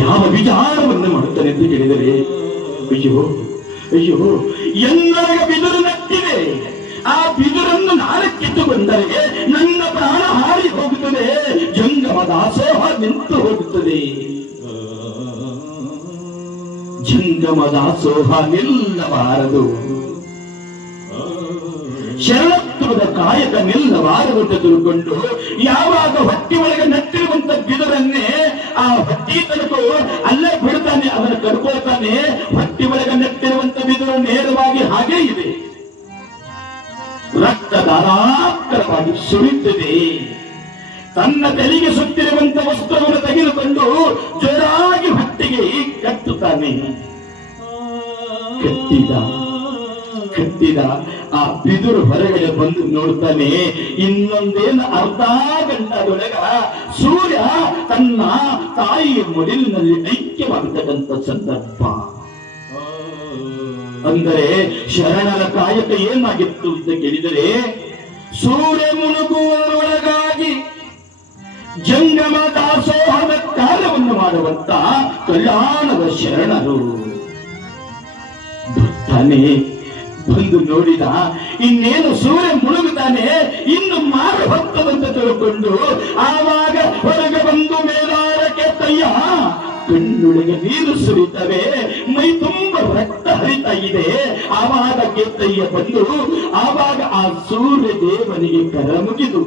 ಯಾವ ವಿಚಾರವನ್ನು ಮಾಡುತ್ತಾನೆ ಅಂತ ಕೇಳಿದರೆ, ಅಯ್ಯೋ ಅಯ್ಯೋ ಎಲ್ಲರಿಗ ಬಿದಿರು ನಟ್ಟಿದೆ, ಆ ಬಿದಿರನ್ನು ನಾಳೆ ಕಿತ್ತುಕೊಂಡರೆ ನನ್ನ ಪ್ರಾಣ ಹಾರಿ ಹೋಗುತ್ತದೆ, ಜಂಗಮ ದಾಸೋಹ ನಿಂತು ಹೋಗುತ್ತದೆ. ಜಂಗಮ ದಾಸೋಹ ನಿಲ್ಲಬಾರದು, ಶರಣತ್ವದ ಕಾಯಕ ನಿಲ್ಲಬಾರದು ಅಂತ ತಿಳ್ಕೊಂಡು ಯಾವಾಗ ಹೊಟ್ಟಿ ಒಳಗೆ ನಟ್ಟಿರುವಂತ ಬಿದುರನ್ನೇ ಆ ಹೊಟ್ಟಿ ತನಕ ಅಲ್ಲೇ ಬಿಡ್ತಾನೆ, ಅದನ್ನು ಕಡ್ಕೊಳ್ತಾನೆ. ಹೊಟ್ಟಿ ಒಳಗೆ ನಟ್ಟಿರುವಂತ ಬಿದುರು ನೇರವಾಗಿ ಹಾಗೇ ಇದೆ, ರಕ್ತಧಾರಾಕರವಾಗಿ ಸುರಿಯುತ್ತದೆ. ತನ್ನ ತಲೆಗೆ ಸುತ್ತಿರುವಂತ ವಸ್ತ್ರವನ್ನು ತೆಗೆದುಕೊಂಡು ಜೋರಾಗಿ ಹೊಟ್ಟಿಗೆ ಕಟ್ಟುತ್ತಾನೆ. ಕಟ್ಟಿದ ಆ ಬಿದುರು ಹೊರಗಡೆ ಬಂದು ನೋಡ್ತಾನೆ. ಇನ್ನೊಂದೇನು ಅರ್ಧ ಗಂಟೆಯೊಳಗ ಸೂರ್ಯ ತನ್ನ ತಾಯಿಯ ಮಡಿಲಿನಲ್ಲಿ ಐಕ್ಯವಾಗತಕ್ಕಂಥ ಸಂದರ್ಭ. ಅಂದರೆ ಶರಣರ ಕಾಯಕ ಏನಾಗಿತ್ತು ಅಂತ ಕೇಳಿದರೆ, ಸೂರ್ಯ ಮುಳುಗುವುದರೊಳಗಾಗಿ ಜಂಗಮ ದಾಸೋಹದ ಕಾರ್ಯವನ್ನು ಮಾಡುವಂತ ಕಲ್ಯಾಣದ ಶರಣರು. ಬರ್ತಾನೆ, ಬಂದು ನೋಡಿದ, ಇನ್ನೇನು ಸೂರ್ಯ ಮುಳುಗುತ್ತಾನೆ, ಇನ್ನು ಮಾರು ಹೊತ್ತದಂತ ತಿಳ್ಕೊಂಡು ಆವಾಗ ಹೊರಗೆ ಬಂದು ಮೇಲಾರಕ್ಕೆ ತಯ್ಯ ಕಣ್ಣೊಳಗೆ ನೀರು ಸುರಿತವೆ, ಮೈ ತುಂಬ ರಕ್ತ ಹರಿತಾ ಇದೆ. ಆವಾಗ ಕೆತ್ತಯ್ಯ ಬಂದು ಆವಾಗ ಆ ಸೂರ್ಯ ದೇವನಿಗೆ ಕರಮುಗಿದು,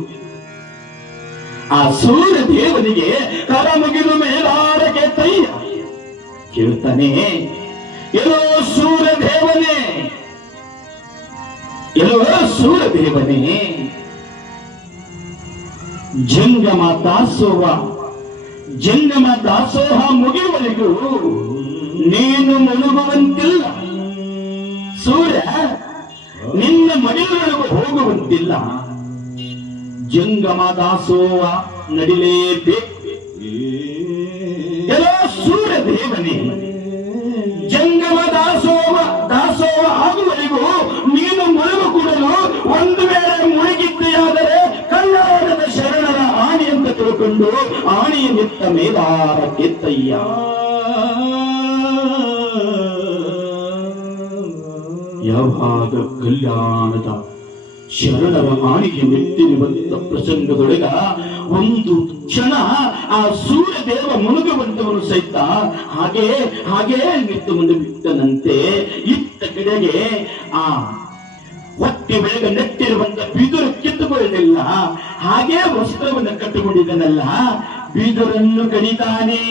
ಆ ಸೂರ್ಯ ದೇವನಿಗೆ ಕರಮುಗಿದು ಮೇಲಾರಕ್ಕೆ ತಯ್ಯ ಕೇಳ್ತಾನೆ, ಎಲ್ಲೋ ಸೂರ್ಯ ದೇವನೇ, ಎಲ್ಲೋ ಸೂರ್ಯ ದೇವನೇ, ಜಂಗಮ ದಾಸೋಹ ಮುಗಿಯುವವರೆಗೂ ನೀನು ಮುಳುಗುವಂತಿಲ್ಲ, ಸೂರ್ಯ ನಿನ್ನ ಮಡಿಲೊಳಗೂ ಹೋಗುವಂತಿಲ್ಲ, ಜಂಗಮ ದಾಸೋಹ ನಡಿಲೇಬೇಕು. ಎಲ್ಲೋ ಸೂರ್ಯ ದೇವನೇ, ಜಂಗಮ ದಾಸೋಹ ಆಗುವವರೆಗೂ ನೀನು ಮುಳುಗು ಕೂಡಲು ಒಂದು ವೇಳೆ ಮುಳುಗಿದ್ದೆಯಾದರೆ ಕಲ್ಯಾಣದ ಶರಣರ ಆಣಿ ಅಂತ ತಿಳ್ಕೊಂಡು ಆಣಿಯ ನಿತ್ತ ಮೇಲಾರ ಕೆತ್ತಯ್ಯ. ಯಾವಾಗ ಕಲ್ಯಾಣದ ಶರಣರ ಆಣಿಗೆ ಮೆಟ್ಟಿರುವಂತ ಪ್ರಸಂಗದೊಳಗ ಒಂದು ಕ್ಷಣ ಆ ಸೂರ್ಯ ದೇವ ಮುಳುಗುವಂತವನು ಸಹಿತ ಹಾಗೇ ನಿಂತು ಮುಂದೆ ಬಿಟ್ಟನಂತೆ. ಇತ್ತ ಕಡೆಗೆ ಆ ಹೊಟ್ಟೆ ಬೆಳಗ್ಗೆ ನೆಟ್ಟಿರುವಂತ ಬಿದುರು ಕಿತ್ತುಕೊಳ್ಳಲಿಲ್ಲ, ಹಾಗೇ ವಸ್ತ್ರವನ್ನು ಕಟ್ಟಿಕೊಂಡಿದ್ದನಲ್ಲ, ಬಿದುರನ್ನು ಕಡಿತಾನೆ.